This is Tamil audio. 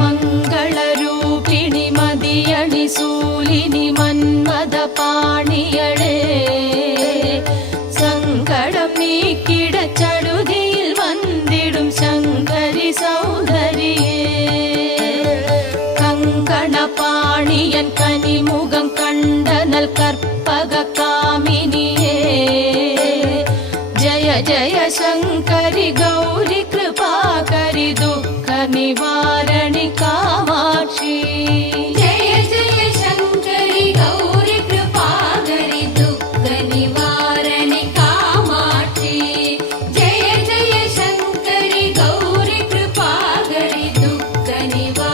மங்களரூபிணி மதியணி சூலினி மன்மத பாணியளே சங்கடம் நீக்கிட சடுதியில் வந்திடும் சங்கரி சௌதரியே கங்கண பாணியன் கனிமுகம் கண்டனல் கற்பக காமினியே ஜய ஜய சங்கரி கௌரி கிருபாகரி துக்க நிவாரணி காமாட்சி जय जय शंकरि गौरी कृपाकरि दुःख निवारणि कामाक्षि जय जय शंकरि गौरी कृपाकरि दुःख निवारणि